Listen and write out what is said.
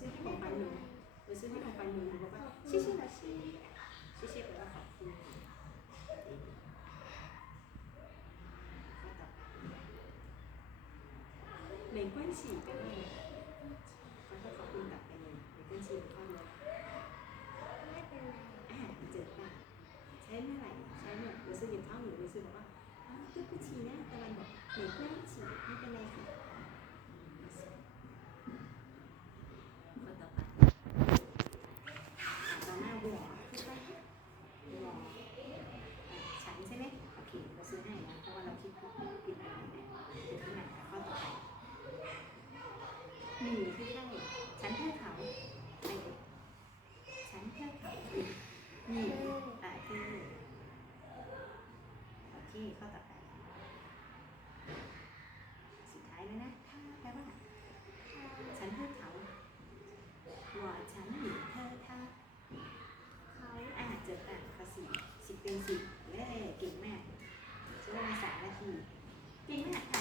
ซื้อให้ของขวัญหนูหนูซื้อให้ของขวัญหนูหนูบอกว่าชิชิละชิชิชิแปลว่าขอบคุณข้อต่อไป没关系ก็ได้เขาก็ขอบคุณกลับไปเลย没关系ข้อเดียว ไม่เป็นไร อ่าเจอป่ะใช้เมื่อไหร่ใช้เมื่อหนูซื้อหยิบเท้าหนูหนูซื้อบอกว่าอ้าว ที่ข้อต่อไปสุดท้ายแล้วนะถ้าแปลว่าฉันเธอเขาหัวฉันหรือเธอถ้าเขาอาจจะต่างภาษีสิบเป็นสิบเล่เก่งมากช่วยภาษาละทีเก่งมากค่ะ